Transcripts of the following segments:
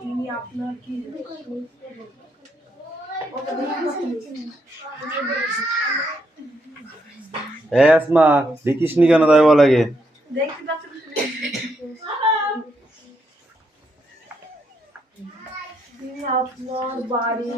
তিনি আপনার কি আসমা দেখিস নি কেন তাই বলা লাগে দেখতে পাচ্ছেন তিনি আপনার বাড়ি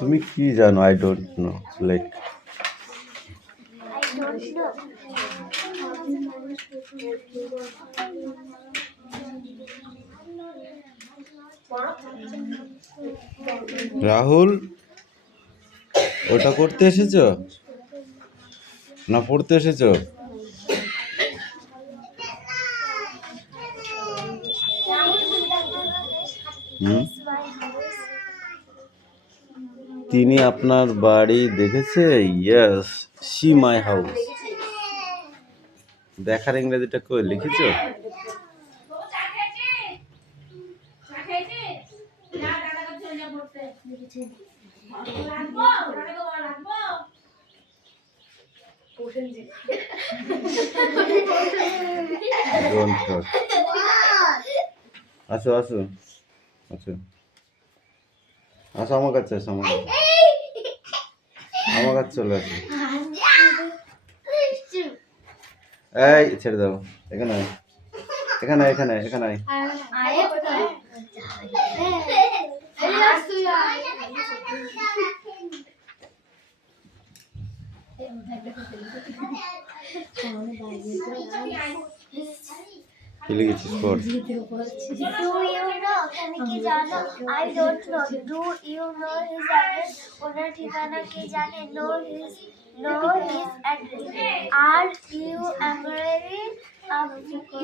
তুমি কি জানো? I don't know like Rahul ওটা করতে এসেছো না পড়তে এসেছো? তিনি আপনার বাড়ি দেখেছে? Yes, see my house. দেখার ইংরেজিটা কই লিখেছো? আসো আসো আসো আসো আমার কাছে আসো, আমার কাছে চলে আসো। এই ছেড়ে দাও, এখানে এখানে এখানে এখানে কি লিখেছিস? পড়। Do you know? কি জানো? I don't know. Do you know his address? ওনার ঠিকানা কি জানে? Know his address. Are you married?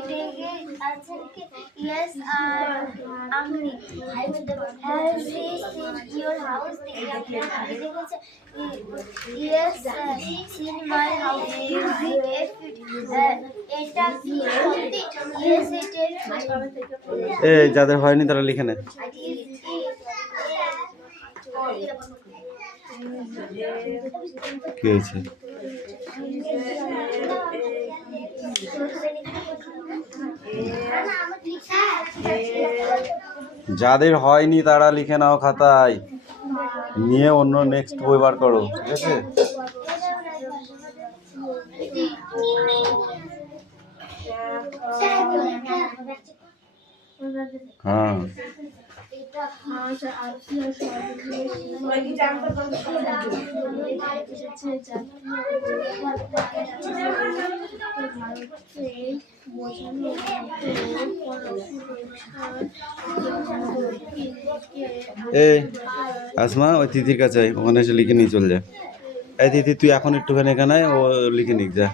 রেগে আছেন কি? Yes, আমি। Has he seen your house? আপনার বাড়ি দেখেছে? Yes, seen my house. Is it এটা কি সত্যি? Yes, it is. যাদের হয়নি তারা লিখে নেয়। কি হয়েছে? যাদের হয়নি তারা লিখে নাও খাতায়, নিয়ে অন্য নেক্সট বই বার করো, ঠিক আছে? হ্যাঁ এই আসমা, ওই তিথির কাছে ওখানে এসে লিখে নিয়ে চলে যা। এই তিথি তুই এখন একটুখানি এখানে ও লিখে নিক যা।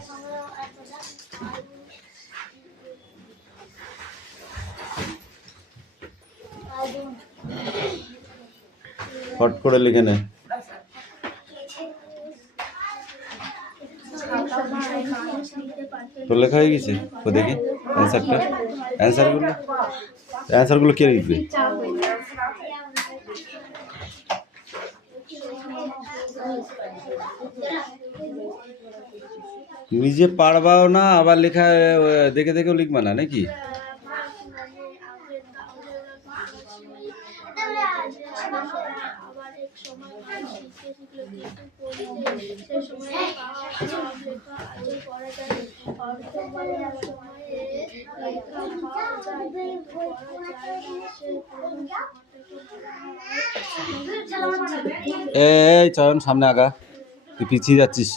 হট করে লিখে নে। তো লেখা হয়ে গেছে? ও দেখি অ্যান্সারটা, অ্যান্সারগুলো কে লিখবে? নিজে পারবাও না, আবার লেখা দেখে দেখেও লিখবা না নাকি? এই চয়ন সামনে আগা, তুই পিছিয়ে যাচ্ছিস।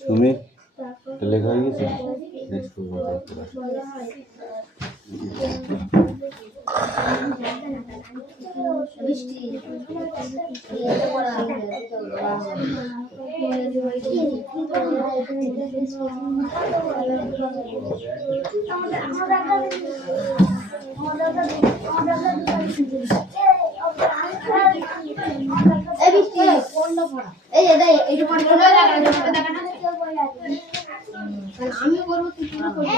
তুমি এটা লেখা হয়ে গেছে, নেক্সট করবো। আমি করবো তুই পুরো করবি।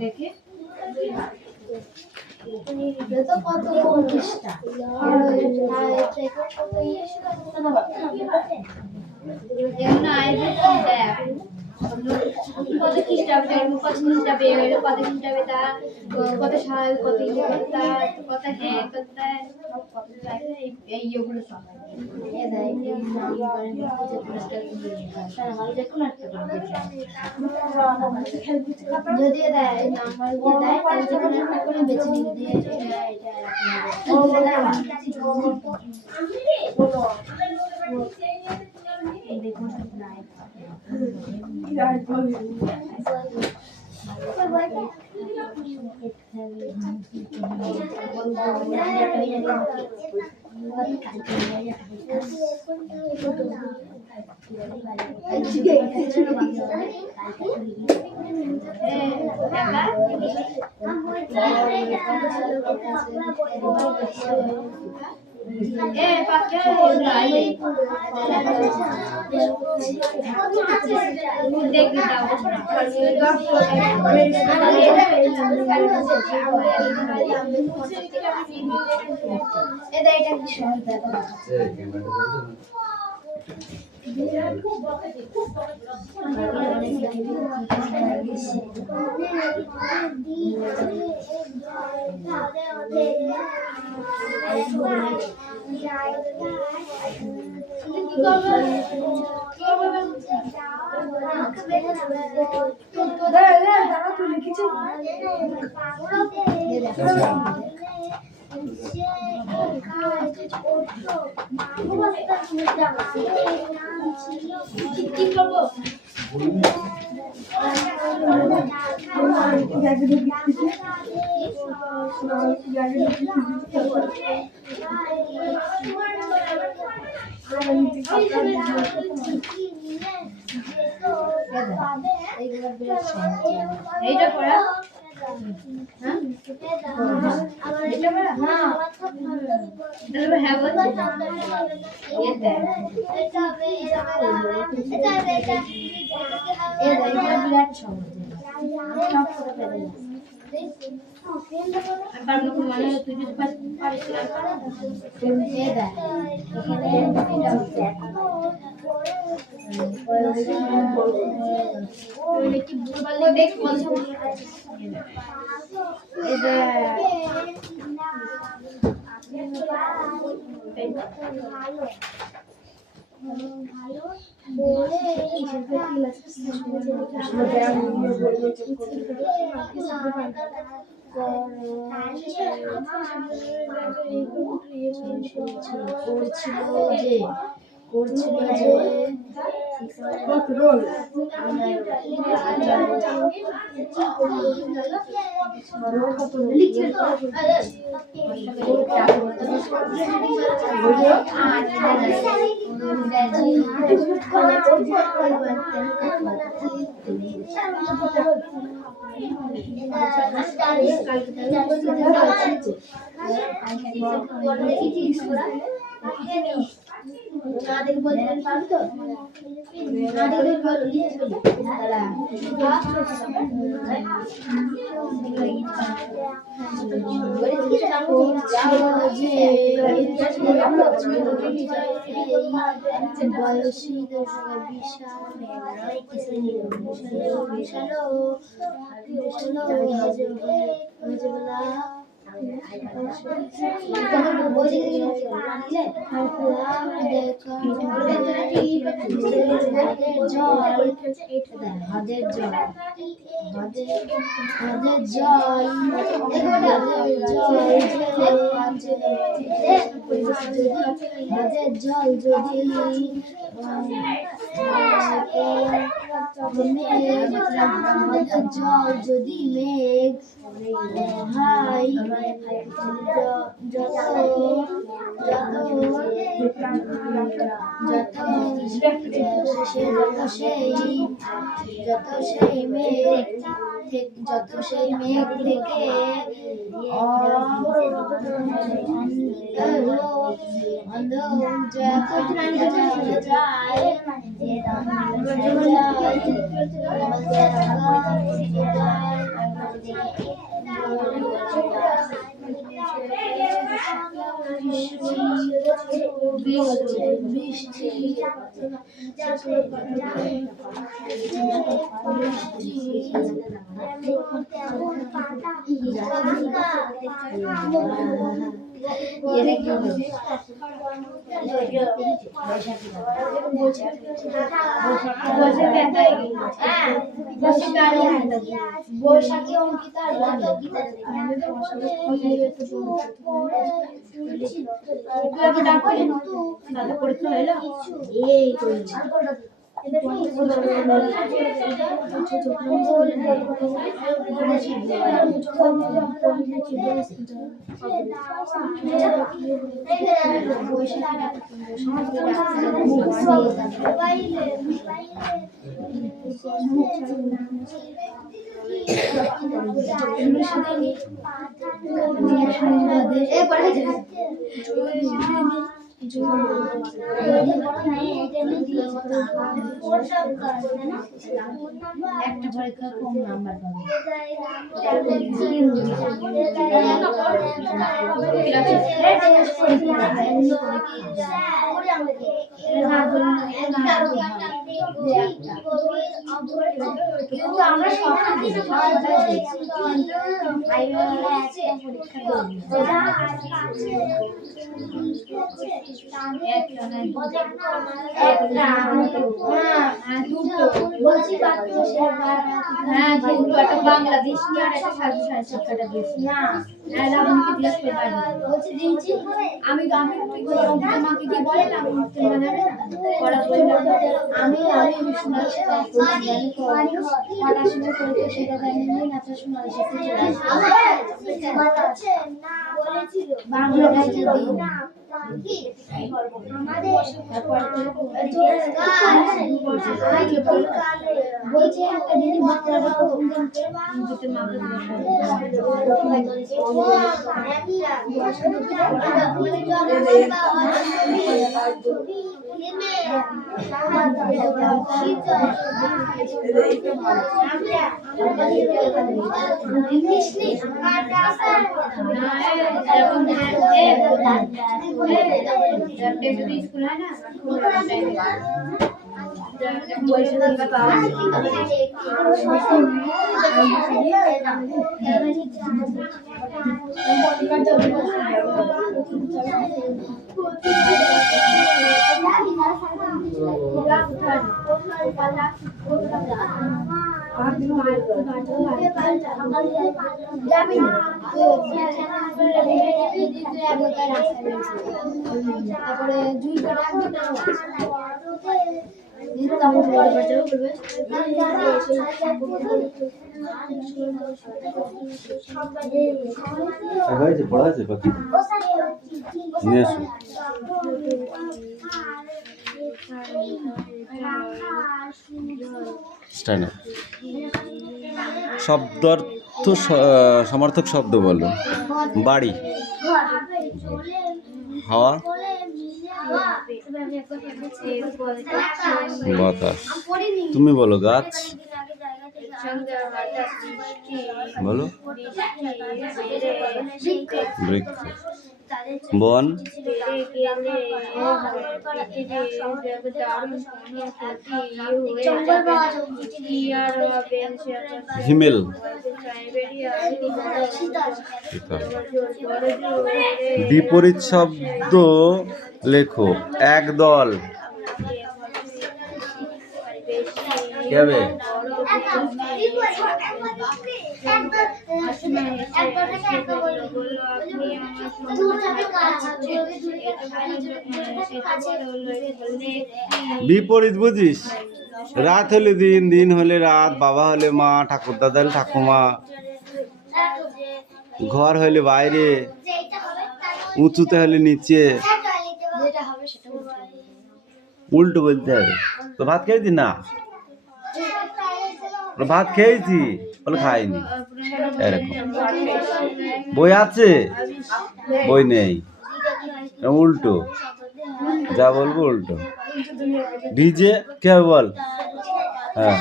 দেখে কত পঁচিশটা কত খ্রিস্টাব্দে কত খ্রিস্টাব্দে কত খ্রিস্টাব্দে তা কত সাল কত কত হ্যাঁ কত এই ইয়েগুলো সব যদি দেয় নাম্বার দিয়ে দেয় তাহলে যে কোনো একটা করে বেছে নিয়ে দিয়ে এইটা পড়া বয়সীদের সঙ্গে বিশাল জল যদি জল যদি মেঘ হাই যত সেই মেঘ থেকে বৈশাখী অঙ্কিতা পরীক্ষা হলো এই একটা পরীক্ষা কম নাম্বার পাবে কিন্তু আমরা বাংলাদেশ আমি स्कूल है ना पढ़ा से बाकी नहीं सुन स्टैंड শব্দার্থ সমার্থক শব্দ বলো। বাড়ি, হাওয়া, বাতাস। তুমি বলো গাছ, বলো বৃক্ষ, বন, হিমেল, বিপরীত শব্দ লেখো। একদল, কি হবে? বিপরীত বুঝিস? রাত হলে দিন, দিন হলে রাত, বাবা হলে মা, ঠাকুর দাদা হলে ঠাকুমা, ঘর হলে বাইরে, উঁচুতে হলে নিচে। উল্টো বলতে হবে। তো ভাত খেয়েছি না? ভাত খেয়েছি বলে খাইনি, এরকম। বই আছে, বই নেই, উল্টো। যা বলবো উল্টো। ভিজে, কে হবে বল? হ্যাঁ,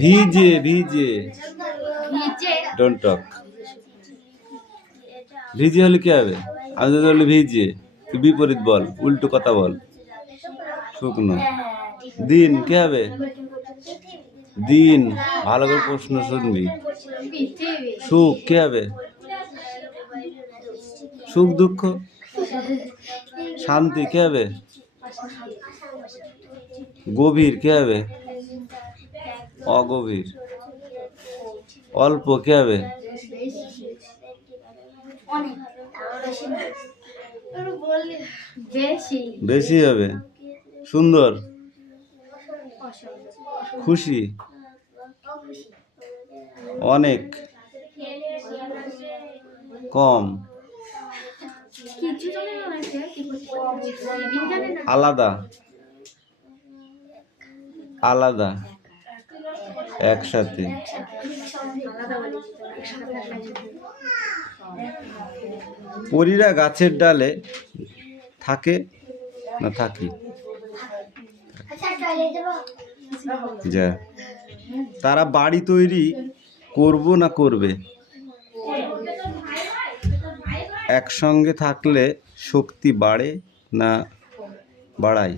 ভিজে, ভিজে, ডোন্ট টক। ভিজে হলে কি হবে? আমি যদি বলি ভিজে, তুই বিপরীত বল, উল্টো কথা বল। শুকনো। দিন, কে হবে? দিন, ভালো করে প্রশ্ন শুনবি। সুখ, কে হবে? সুখ দুঃখ। শান্তি, কে হবে? গভীর, কে হবে? অগভীর। অল্প, কে হবে? বেশি হবে। সুন্দর, খুশি, অনেক, কম, আলাদা, আলাদা, একসাথে। পরীরা গাছের ডালে থাকে না থাকি? যা। তারা বাড়ি তৈরি করব না করবে? একসঙ্গে থাকলে শক্তি বাড়ে না বাড়ায়?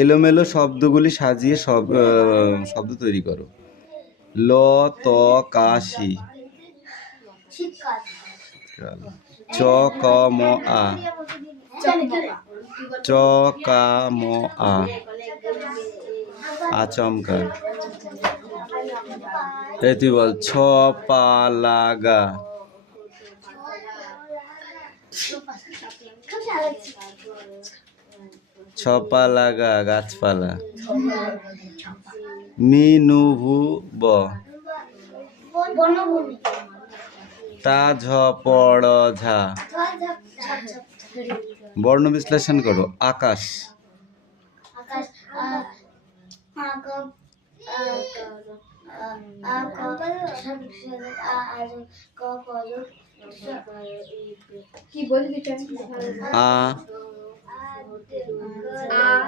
এলোমেলো শব্দগুলি সাজিয়ে শব্দ তৈরি করো। ল, ত, কা, শি। চ, ক, ম, আ। চ, কা, ম, আ। আচমকা। এই তুই বল। ছ, পা, লা, গা। ছপা লাগা, গাছপালা। মি, নু, ভু, ব। তা, ঝ, পড়, ঝা। বর্ণ বিশ্লেষণ করো। আকাশ, আ,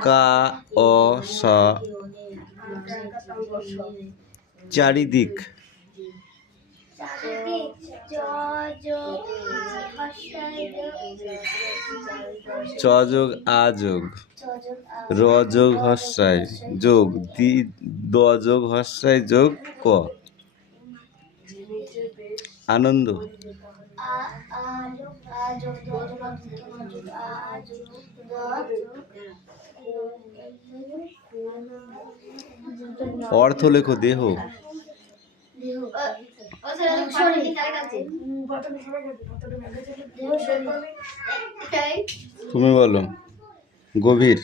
কা, অ, স। চারিদিক, চ যোগ আ যোগ, র যোগ হস্যাই যোগ, দ যোগ হস্যাই যোগ ক। আনন্দ, অর্থ লেখো। দেহ, তুমি বলো। গভীর,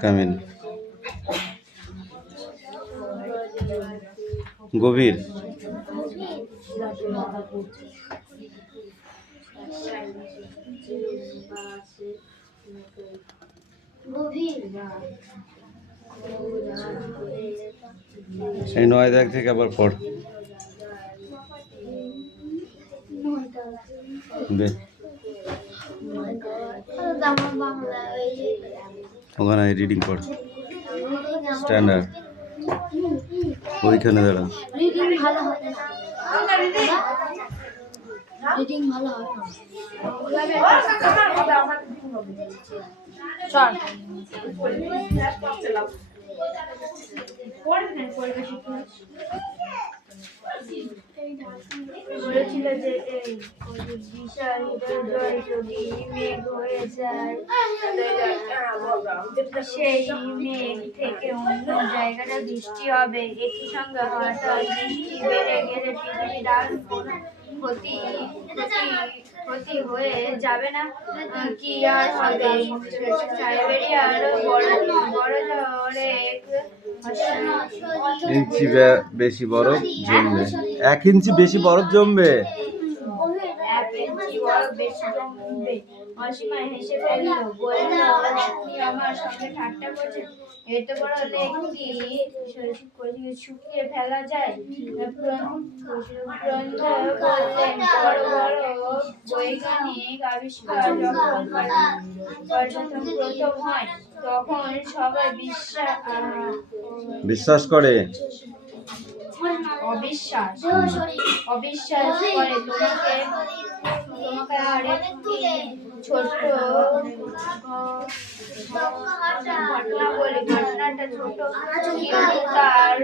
কামিন। গভীর, এই 9 দাগ থেকে আবার পড় দে আমার বাংলা ওই যে ওখানে রিডিং পড় স্ট্যান্ডার্ড ওইখানে দাঁড়া রিডিং ভালো হবে না রিডিং ভালো হবে না চল বলেছিল যে এই বিশাল জয় যদি মেঘ হয়ে যায় সেই মেঘ থেকে অন্য জায়গাটা বৃষ্টি হবে একই সঙ্গে হঠাৎ বৃষ্টি বেড়ে গেলে পৃথিবীর আর কোনো ক্ষতি ক্ষতি হয়ে যাবে না কি আর হবে সাইবেরিয়ার বড় বড় ঝড়ে ইঞ্চি বেশি বরফ জমবে 1 ইঞ্চি বেশি বরফ জমবে 1 ইঞ্চি বরফ বেশি জমবে অসীমা হেসে ফেলল বলল আপনি আমার সঙ্গে ঠাট্টা করছেন এত বড় লেক কি শুকিয়ে ফেলা যায় বললেন বড় বড় বৈজ্ঞানিক আবিষ্কার যখন প্রথম হয় তখন সবাই বিশ্বাস করে অবিশ্বাস করে তোমাকে আরেকটি ছোট্ট ঘটনা বলি ঘটনাটা ছোট কিন্তু তার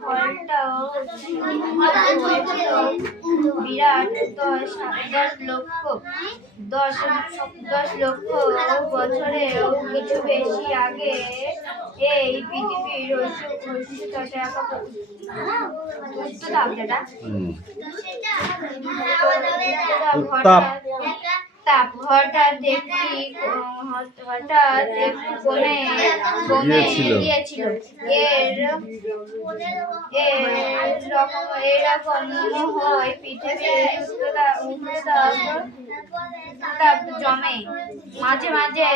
ফলটাও বিরাট 10 লক্ষ বছরেও কিছু বেশি আগে এই পৃথিবীর তাপ হঠাৎ একটু কমে গিয়েছিল এরকম হয় পৃথিবীর উত্তাপ জমে মাঝে মাঝে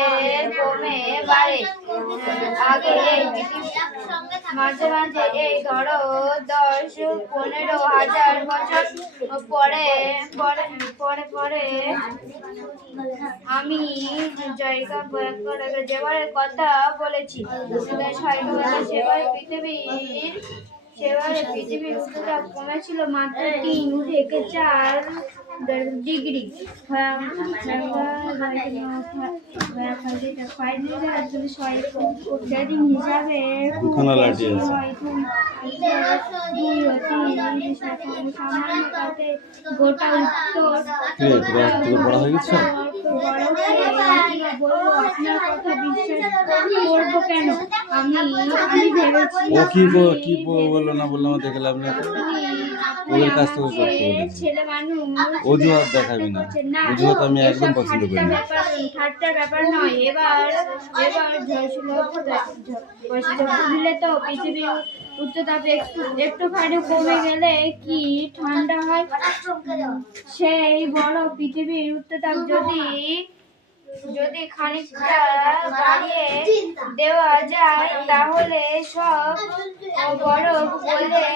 কমে বাড়ে আগে এই মাঝে মাঝে এই ধরো 10-15 হাজার বছর পরে পরে পরে পরে আমি জায়গা যেবারের কথা বলেছি সেবারে পৃথিবীর উষ্ণতা কমেছিল মাত্র 3 থেকে 4 ডিগ্রি হিসাবে গোটা উত্তর বলবো আপনার কথা বিশ্বাস করবো কেন আমি ভেবেছি কি বললো না বললাম দেখে লাভ নেই ওদের কাছ থেকে করতে বলেছি ছেলে মানুষ অজুহাত দেখাবি না অজুহাত আমি একদম পছন্দ করি না ঠাট্টার ব্যাপার নয় এবার বুঝলে তো পৃথিবীর উচ্চতাপ একটুখানি কমে গেলে কি ঠান্ডা হয় সেই বড় পৃথিবীর উচ্চতাপ যদি খানিকটা বাড়িয়ে দেওয়া যায় তাহলে সব বরফ গলে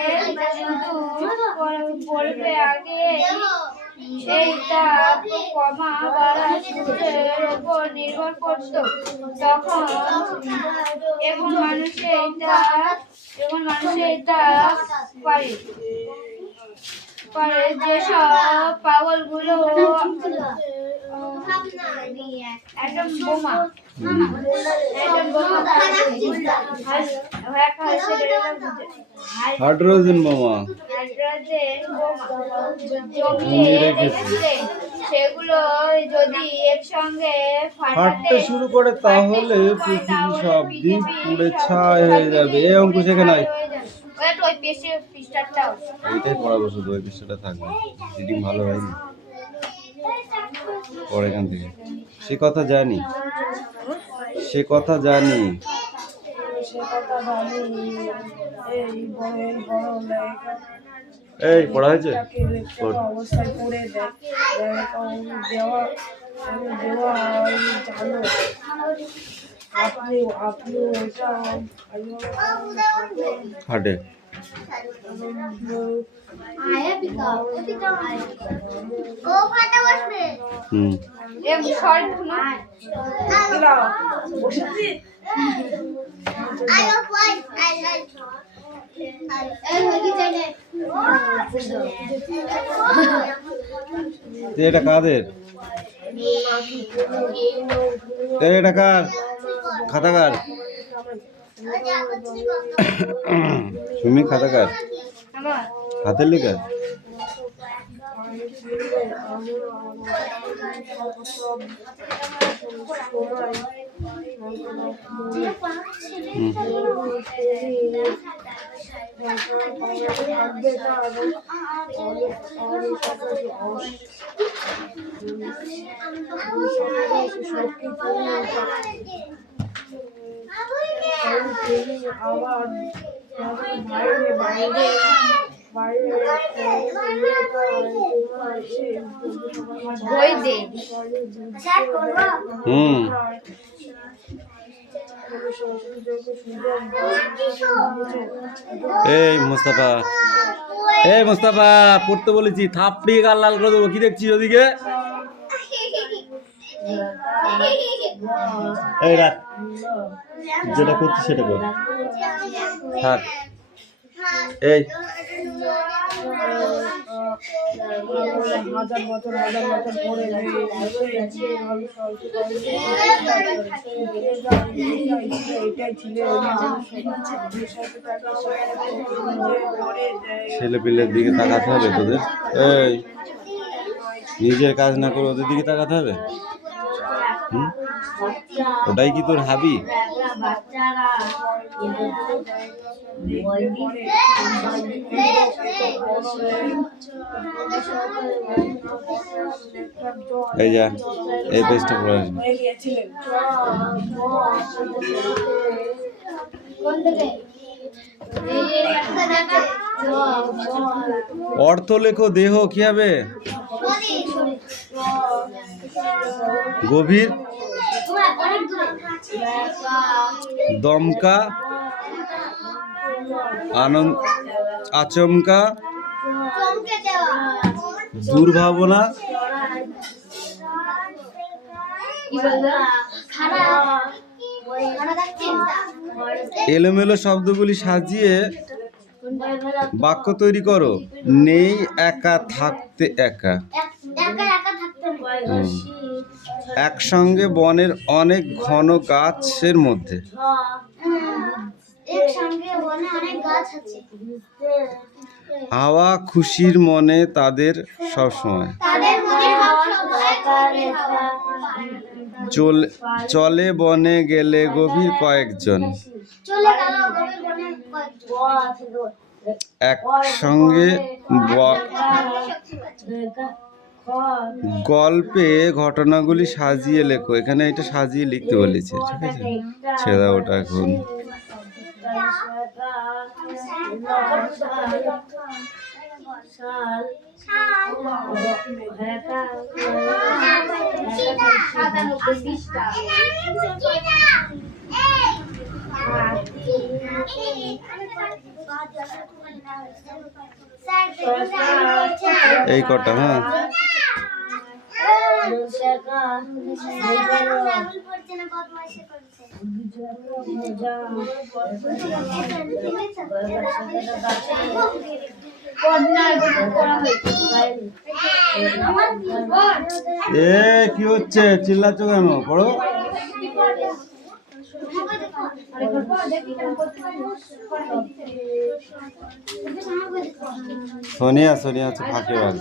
শুধু পড়বে আগে এই তাপ কমা বাড়া সূর্যের উপর নির্ভর করত তখন এখন মানুষের তাপ পারে যেসব পাগলগুলো একদম বোমা হাইড্রোজেন বোমা জমিয়ে রেখেছে সেগুলো যদি একসঙ্গে ফাটতে শুরু করে তাহলে পৃথিবী সব দিক পুড়ে ছাই হয়ে যাবে এই অঙ্ক সেখানে এইটাই পড়াবো শুধু ওই পৃষ্ঠাটা থাকবে রিডিং ভালো হয়নি পরে এখান থেকে সে কথা জানি এই পড়া হয়েছে অবস্থায় করে দেওয়া জানো হাটে आया पिका ओ फाटा बसবে হুম শর্ট না I love white. I like. এই হয়ে যায় এটা কাদের এটা কার খাতাকার সুমি খাতাকার আমার হাতের লেখা বই দে হুম এই মুস্তাফা পড়তে বলেছি থাপড়িয়ে গাল লাল করে দেবো কি দেখছিস ওদিকে এই রাখ যেটা করছিস সেটা কর থাক এই হাজার বছর পরে এটাই ছিল ছেলে পিলের দিকে তাকাতে হবে তোদের এই নিজের কাজ না করে ওদের দিকে তাকাতে হবে হুম ওটাই কি তোর হাবি এই যা এই পেজটা পড়ে আসবে অর্থ লেখো দেহ কি হবে গভীর দমকা আনন্দ আচমকা দুর্ভাবনা এলোমেলো শব্দগুলি সাজিয়ে বাক্য তৈরি করো নেই একা থাকতে একা একসঙ্গে বনের অনেক ঘন গাছের মধ্যে হাওয়া খুশির মনে তাদের সবসময় চলে বনে গেলে গভীর কয়েকজন একসঙ্গে গল্পে ঘটনাগুলি সাজিয়ে লেখো এখানে এটা সাজিয়ে লিখতে বলেছে ঠিক আছে ছেড়ে দাও ওটা এখন এই কটা হ্যাঁ এ কি হচ্ছে চিল্লাচ্ছ কেন পড়ো সোনিয়া হচ্ছে ফাঁকিবাজ